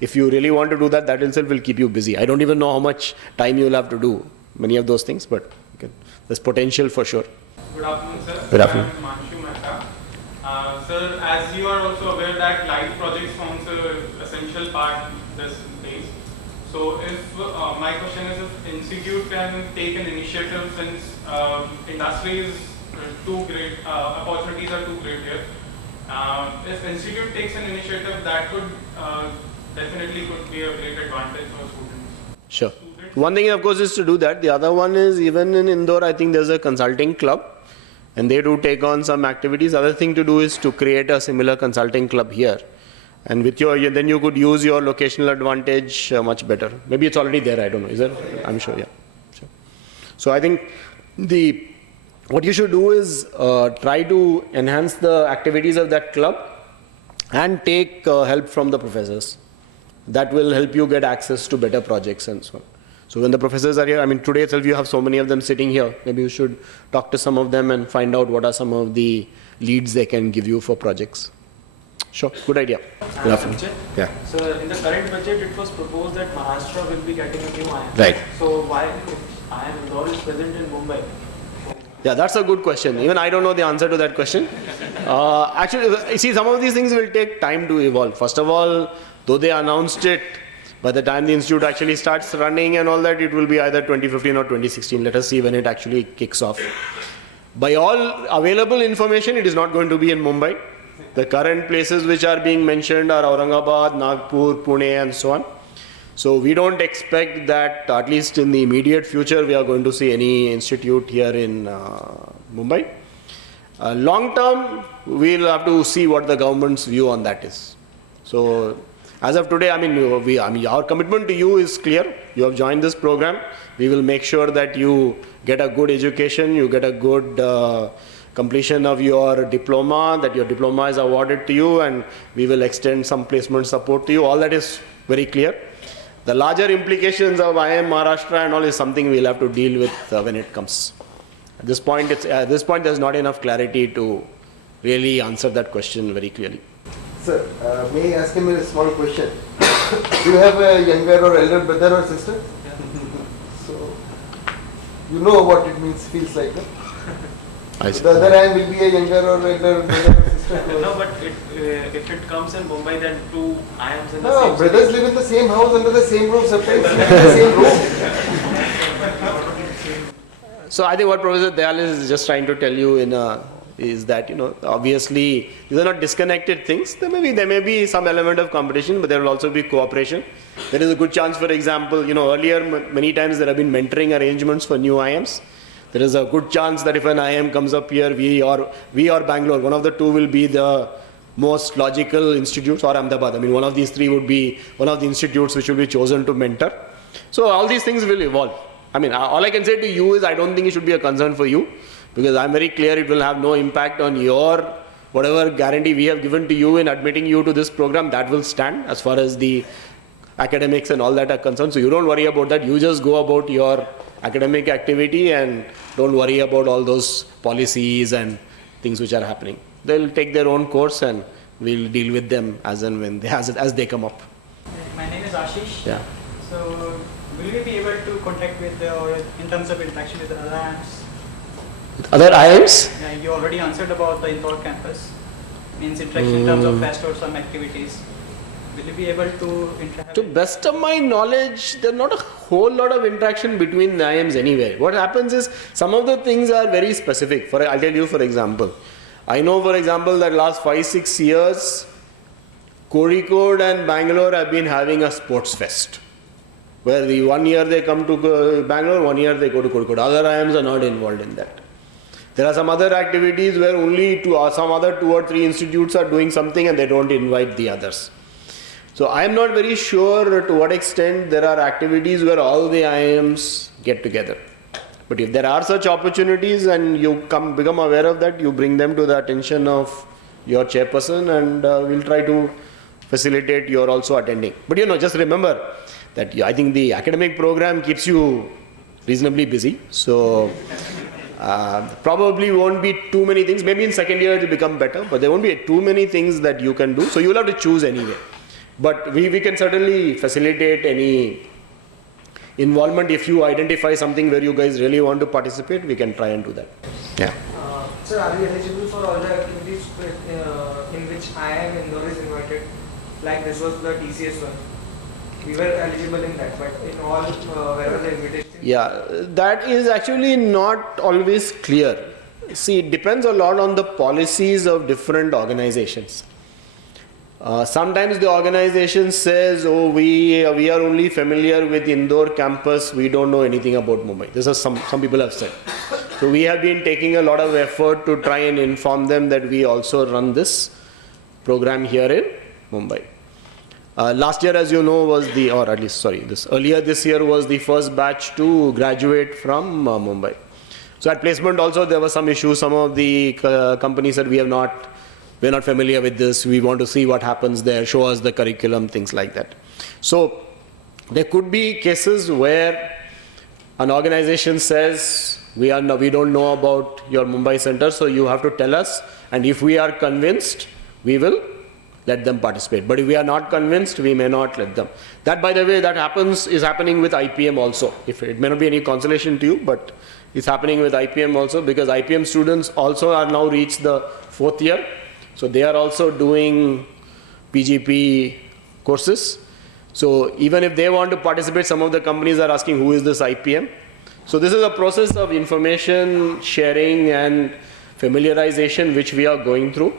If you really want to do that, that itself will keep you busy. I don't even know how much time you will have to do many of those things, but there's potential for sure. Good afternoon, sir. Good afternoon. I'm Manshu Mehta. Sir, as you are also aware that live projects forms an essential part in this phase. So, if my question is, if institute can take an initiative, since industry is too great, opportunities are too great here. If institute takes an initiative, that could definitely could be a great advantage for students. Sure. One thing, of course, is to do that. The other one is, even in Indore, I think there's a consulting club, and they do take on some activities. Other thing to do is to create a similar consulting club here, and with then you could use your locational advantage much better. Maybe it's already there. I don't know. Is it? I'm sure. Yeah. Sure. So I think what you should do is try to enhance the activities of that club and take help from the professors. That will help you get access to better projects and so on. So when the professors are here, I mean, today itself you have so many of them sitting here. Maybe you should talk to some of them and find out what are some of the leads they can give you for projects. Sure, good idea. Good afternoon. Yeah. So in the current budget, it was proposed that Maharashtra will be getting a new IIM. Right. So why if IIM Indore is present in Mumbai? Yeah, that's a good question. Even I don't know the answer to that question. Actually, you see, some of these things will take time to evolve. First of all, though they announced it, by the time the institute actually starts running and all that, it will be either 2015 or 2016. Let us see when it actually kicks off. By all available information, it is not going to be in Mumbai. The current places which are being mentioned are Aurangabad, Nagpur, Pune and so on. So we don't expect that, at least in the immediate future, we are going to see any institute here in Mumbai. Long term, we'll have to see what the government's view on that is. So as of today, our commitment to you is clear. You have joined this program. We will make sure that you get a good education, you get a good completion of your diploma, that your diploma is awarded to you, and we will extend some placement support to you. All that is very clear. The larger implications of IIM Maharashtra and all is something we'll have to deal with when it comes. At this point, there's not enough clarity to really answer that question very clearly. Sir, may I ask him a small question? Do you have a younger or elder brother or sister? So, you know what it feels like, no? I see. The other IIM will be a younger or elder brother or sister? No, but if it comes in Mumbai, then two IIMs in the No, same brothers city. live in the same house under the same roof, sometimes sleep in the same room. So I think what Professor Dayal is just trying to tell you is that, obviously these are not disconnected things. There may be some element of competition, but there will also be cooperation. There is a good chance, for example, earlier many times there have been mentoring arrangements for new IIMs. There is a good chance that if an IIM comes up here, we or Bangalore, one of the two will be the most logical institutes, or Ahmedabad. I mean, one of these three would be one of the institutes which will be chosen to mentor. So all these things will evolve. I mean, all I can say to you is I don't think it should be a concern for you, because I'm very clear it will have no impact on your, whatever guarantee we have given to you in admitting you to this program, that will stand as far as the academics and all that are concerned. So you don't worry about that. You just go about your academic activity and don't worry about all those policies and things which are happening. They'll take their own course and we'll deal with them as and when as they come up. My name is Ashish. Yeah. So will we be able to contact with or in terms of interaction with the other IIMs? Other IIMs? Yeah, you already answered about the Indore campus. Means interaction in terms of fest or some activities. Will you be able to interact? To best of my knowledge, there's not a whole lot of interaction between the IIMs anywhere. What happens is some of the things are very specific. I'll tell you, for example. I know, for example, that last 5-6 years, Kozhikode and Bangalore have been having a sports fest, where the 1 year they come to Bangalore, 1 year they go to Kozhikode. Other IIMs are not involved in that. There are some other activities where only some other 2 or 3 institutes are doing something and they don't invite the others. So I am not very sure to what extent there are activities where all the IIMs get together. But if there are such opportunities and you become aware of that, you bring them to the attention of your chairperson, and we'll try to facilitate your also attending. But just remember that I think the academic program keeps you reasonably busy. So probably won't be too many things. Maybe in second year it will become better, but there won't be too many things that you can do. So you'll have to choose anyway. But we can certainly facilitate any involvement. If you identify something where you guys really want to participate, we can try and do that. Yeah. Sir, are we eligible for all the activities in which IIM Indore is invited? Like this was the TCS one. We were eligible in that, but in all, where was the invitation? Yeah, that is actually not always clear. See, it depends a lot on the policies of different organizations. Sometimes the organization says, oh, we are only familiar with Indore campus, we don't know anything about Mumbai. This is some people have said. So we have been taking a lot of effort to try and inform them that we also run this program here in Mumbai. Last year, as you know, was earlier this year was the first batch to graduate from Mumbai. So at placement also there was some issues. Some of the companies said we're not familiar with this. We want to see what happens there. Show us the curriculum, things like that. So there could be cases where an organization says we don't know about your Mumbai center, so you have to tell us. And if we are convinced, we will let them participate. But if we are not convinced, we may not let them. That, by the way, is happening with IPM also. If it may not be any consolation to you, but it's happening with IPM also, because IPM students also are now reached the 4th year. So they are also doing PGP courses. So even if they want to participate, some of the companies are asking, who is this IPM? So this is a process of information sharing and familiarization which we are going through.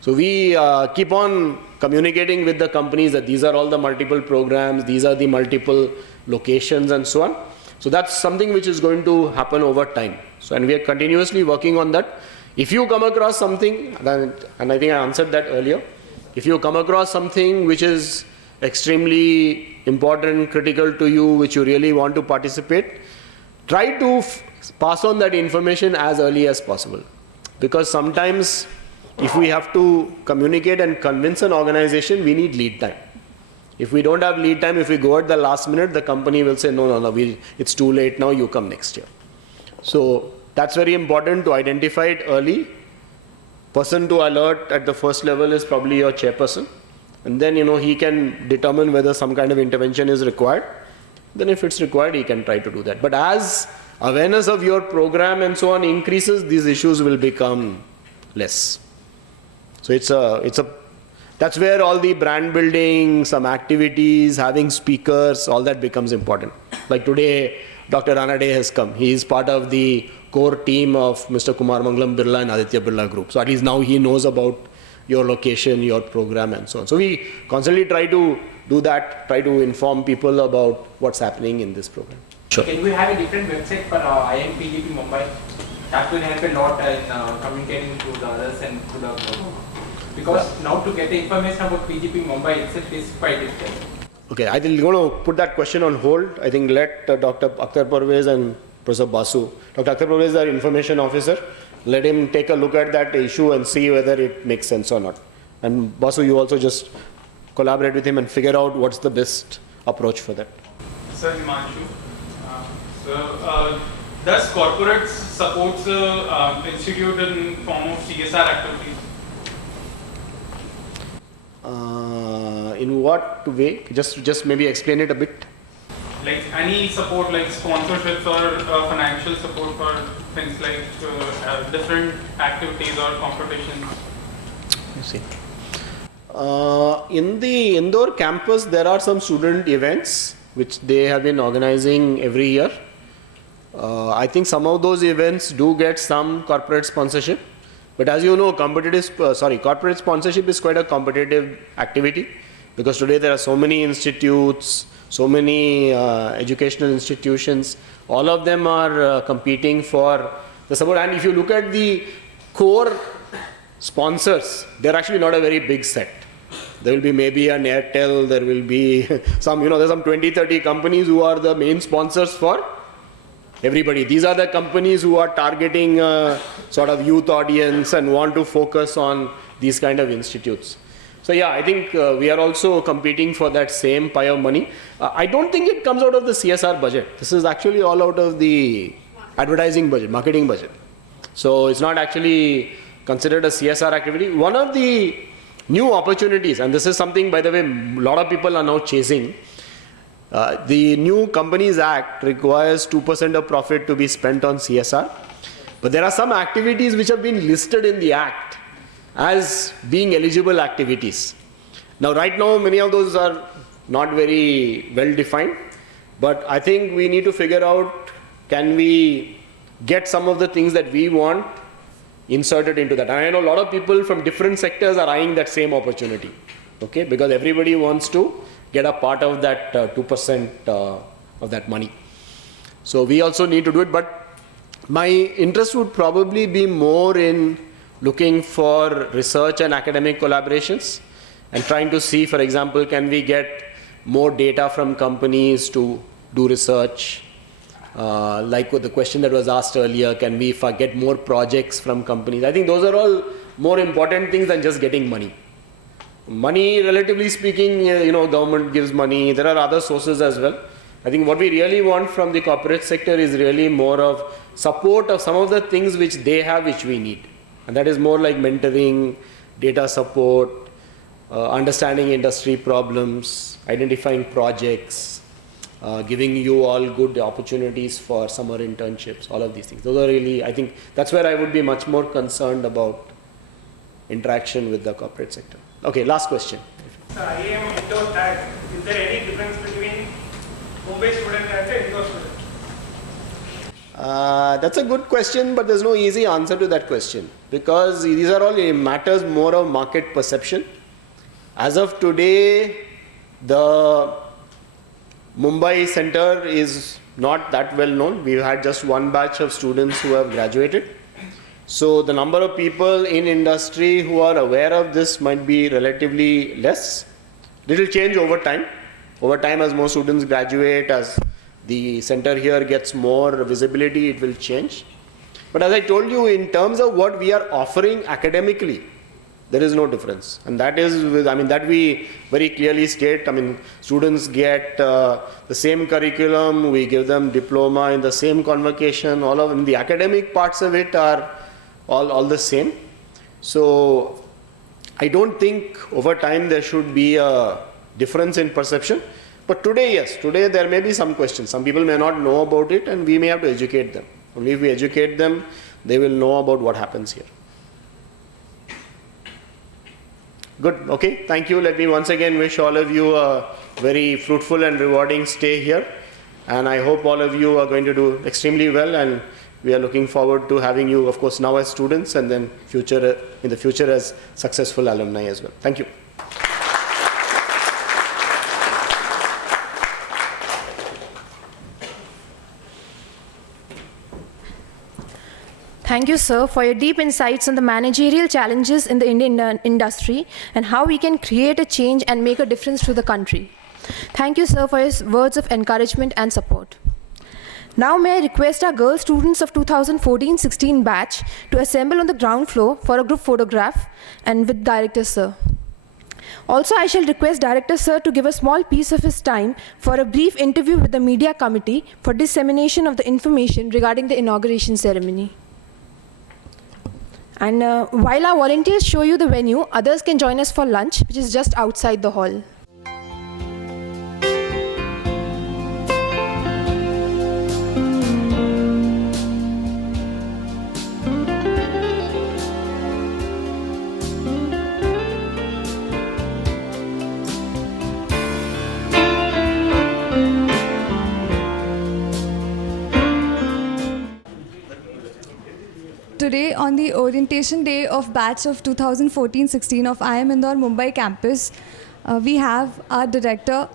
So we keep on communicating with the companies that these are all the multiple programs, these are the multiple locations and so on. So that's something which is going to happen over time. So, and we are continuously working on that. If you come across something, and I think I answered that earlier, if you come across something which is extremely important, critical to you, which you really want to participate, try to pass on that information as early as possible. Because sometimes if we have to communicate and convince an organization, we need lead time. If we don't have lead time, if we go at the last minute, the company will say, no, it's too late now, you come next year. So that's very important to identify it early. Person to alert at the first level is probably your chairperson. And then, he can determine whether some kind of intervention is required. Then if it's required, he can try to do that. But as awareness of your program and so on increases, these issues will become less. So that's where all the brand building, some activities, having speakers, all that becomes important. Like today, Dr. Rana Day has come. He is part of the core team of Mr. Kumar Mangalam Birla and Aditya Birla Group. So at least now he knows about your location, your program and so on. So we constantly try to do that, try to inform people about what's happening in this program. Sure. Can we have a different website for IIM PGP Mumbai? That will help a lot in communicating to the others and to the because now to get the information about PGP Mumbai itself is quite difficult. Okay, I think we're going to put that question on hold. I think let Dr. Akhtar Parvez and Professor Basu, Dr. Akhtar Parvez is our information officer, let him take a look at that issue and see whether it makes sense or not. And Basu, you also just collaborate with him and figure out what's the best approach for that. Sir Himanshu, does corporate support the institute in form of CSR activities? In what way? Just maybe explain it a bit. Like any support, like sponsorships or financial support for things like different activities or competitions? You see. In the Indore campus, there are some student events which they have been organizing every year. I think some of those events do get some corporate sponsorship. But as you know, corporate sponsorship is quite a competitive activity because today there are so many institutes, so many educational institutions. All of them are competing for the support. And if you look at the core sponsors, they're actually not a very big set. There will be maybe an Airtel, there will be some, there's some 20-30 companies who are the main sponsors for everybody. These are the companies who are targeting a sort of youth audience and want to focus on these kind of institutes. So yeah, I think we are also competing for that same pie of money. I don't think it comes out of the CSR budget. This is actually all out of the advertising budget, marketing budget. So it's not actually considered a CSR activity. One of the new opportunities, and this is something, by the way, a lot of people are now chasing. The new Companies Act requires 2% of profit to be spent on CSR, but there are some activities which have been listed in the Act as being eligible activities. Now, right now, many of those are not very well defined, but I think we need to figure out, can we get some of the things that we want inserted into that. And I know a lot of people from different sectors are eyeing that same opportunity, okay, because everybody wants to get a part of that 2% of that money. So we also need to do it, but my interest would probably be more in looking for research and academic collaborations and trying to see, for example, can we get more data from companies to do research? Like the question that was asked earlier, can we get more projects from companies? I think those are all more important things than just getting money. Money, relatively speaking, government gives money. There are other sources as well. I think what we really want from the corporate sector is really more of support of some of the things which they have, which we need. And that is more like mentoring, data support, understanding industry problems, identifying projects, giving you all good opportunities for summer internships, all of these things. Those are really, I think that's where I would be much more concerned about interaction with the corporate sector. Okay, last question. Sir, IIM Indore tag, is there any difference between home-based student and the Indore student? That's a good question, but there's no easy answer to that question, because these are all matters more of market perception. As of today, the Mumbai center is not that well known. We've had just one batch of students who have graduated. So the number of people in industry who are aware of this might be relatively less. It will change over time. Over time, as more students graduate, as the center here gets more visibility, it will change. But as I told you, in terms of what we are offering academically, there is no difference. And that is, that we very clearly state. Students get the same curriculum, we give them diploma in the same convocation, all of them. The academic parts of it are all the same. So I don't think over time there should be a difference in perception. But today, yes, today there may be some questions. Some people may not know about it, and we may have to educate them. Only if we educate them, they will know about what happens here. Good, okay, thank you. Let me once again wish all of you a very fruitful and rewarding stay here. And I hope all of you are going to do extremely well, and we are looking forward to having you, of course, now as students, and then in the future as successful alumni as well. Thank you. Thank you, sir, for your deep insights on the managerial challenges in the Indian industry and how we can create a change and make a difference to the country. Thank you, sir, for your words of encouragement and support. Now may I request our girl students of 2014-16 batch to assemble on the ground floor for a group photograph and with Director Sir. Also, I shall request Director Sir to give a small piece of his time for a brief interview with the media committee for dissemination of the information regarding the inauguration ceremony. And while our volunteers show you the venue, others can join us for lunch, which is just outside the hall. Today, on the orientation day of batch of 2014-16 of IIM Indore Mumbai campus, we have our director,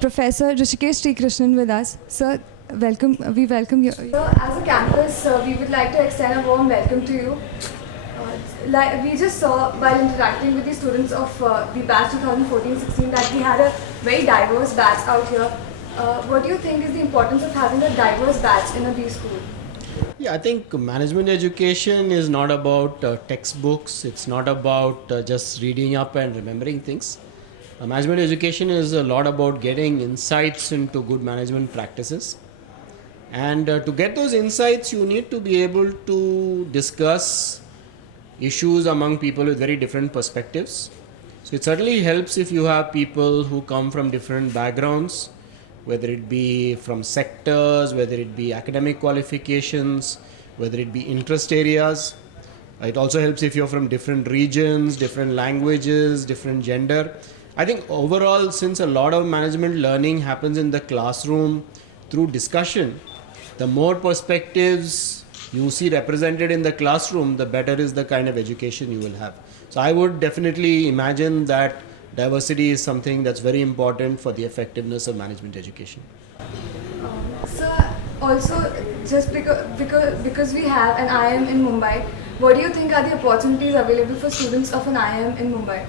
Professor Rishikesh Srikrishnan with us. Sir, welcome. We welcome you. Sir, as a campus, we would like to extend a warm welcome to you. Like we just saw while interacting with the students of the batch 2014-16 that we had a very diverse batch out here. What do you think is the importance of having a diverse batch in a B school? Yeah, I think management education is not about textbooks. It's not about just reading up and remembering things. Management education is a lot about getting insights into good management practices. And to get those insights, you need to be able to discuss issues among people with very different perspectives. So it certainly helps if you have people who come from different backgrounds, whether it be from sectors, whether it be academic qualifications, whether it be interest areas. It also helps if you're from different regions, different languages, different gender. I think overall, since a lot of management learning happens in the classroom through discussion, the more perspectives you see represented in the classroom, the better is the kind of education you will have. So I would definitely imagine that diversity is something that's very important for the effectiveness of management education. Sir, also just because we have an IIM in Mumbai, what do you think are the opportunities available for students of an IIM in Mumbai?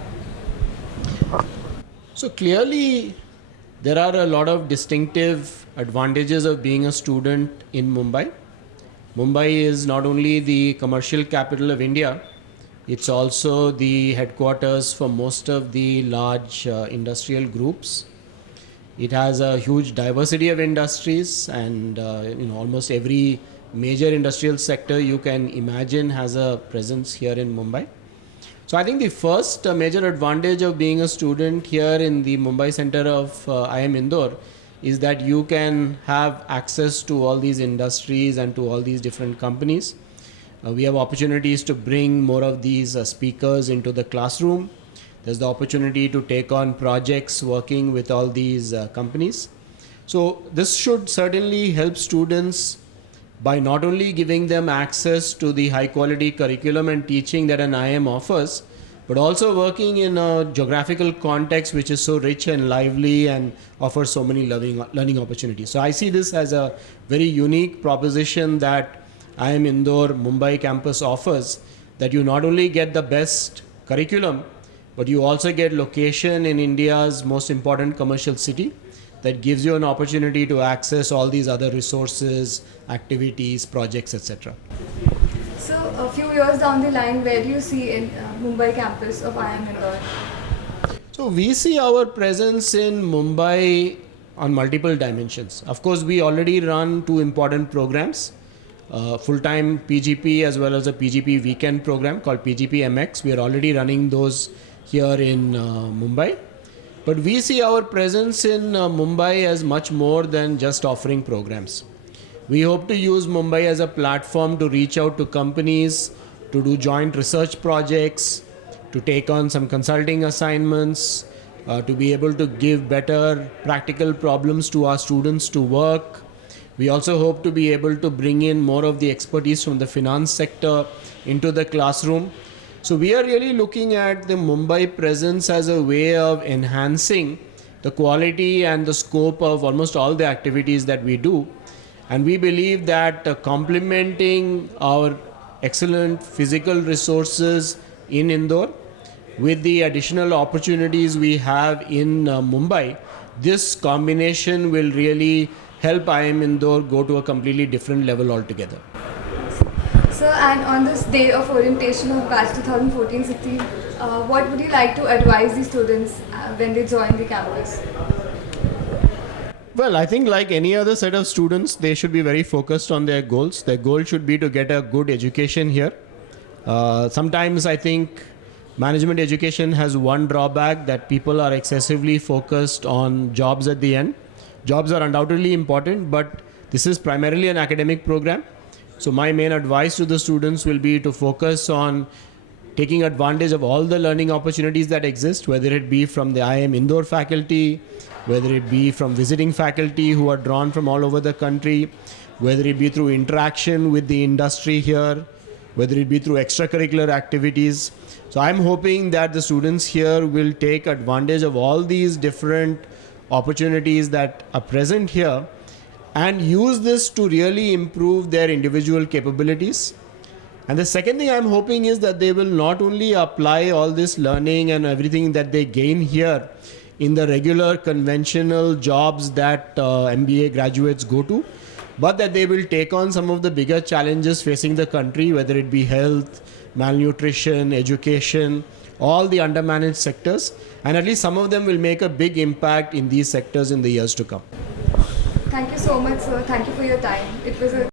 So clearly, there are a lot of distinctive advantages of being a student in Mumbai. Mumbai is not only the commercial capital of India, it's also the headquarters for most of the large industrial groups. It has a huge diversity of industries, and almost every major industrial sector you can imagine has a presence here in Mumbai. So I think the first major advantage of being a student here in the Mumbai center of IIM Indore is that you can have access to all these industries and to all these different companies. We have opportunities to bring more of these speakers into the classroom. There's the opportunity to take on projects working with all these companies. So this should certainly help students by not only giving them access to the high quality curriculum and teaching that an IIM offers, but also working in a geographical context which is so rich and lively and offers so many learning opportunities. So I see this as a very unique proposition that IIM Indore Mumbai campus offers, that you not only get the best curriculum, but you also get location in India's most important commercial city that gives you an opportunity to access all these other resources, activities, projects, etc. So a few years down the line, where do you see in Mumbai campus of IIM Indore? So we see our presence in Mumbai on multiple dimensions. Of course, we already run two important programs, full-time PGP as well as a PGP weekend program called PGP MX. We are already running those here in Mumbai. But we see our presence in Mumbai as much more than just offering programs. We hope to use Mumbai as a platform to reach out to companies, to do joint research projects, to take on some consulting assignments, to be able to give better practical problems to our students to work. We also hope to be able to bring in more of the expertise from the finance sector into the classroom. So we are really looking at the Mumbai presence as a way of enhancing the quality and the scope of almost all the activities that we do. And we believe that complementing our excellent physical resources in Indore with the additional opportunities we have in Mumbai, this combination will really help IIM Indore go to a completely different level altogether. Sir, and on this day of orientation of batch 2014-16, what would you like to advise the students when they join the campus? Well, I think like any other set of students, they should be very focused on their goals. Their goal should be to get a good education here. Sometimes I think management education has one drawback, that people are excessively focused on jobs at the end. Jobs are undoubtedly important, but this is primarily an academic program. So my main advice to the students will be to focus on taking advantage of all the learning opportunities that exist, whether it be from the IIM Indore faculty, whether it be from visiting faculty who are drawn from all over the country, whether it be through interaction with the industry here, whether it be through extracurricular activities. So I'm hoping that the students here will take advantage of all these different opportunities that are present here and use this to really improve their individual capabilities. And the second thing I'm hoping is that they will not only apply all this learning and everything that they gain here in the regular conventional jobs that MBA graduates go to, but that they will take on some of the bigger challenges facing the country, whether it be health, malnutrition, education, all the undermanaged sectors, and at least some of them will make a big impact in these sectors in the years to come. Thank you so much, sir. Thank you for your time. It was a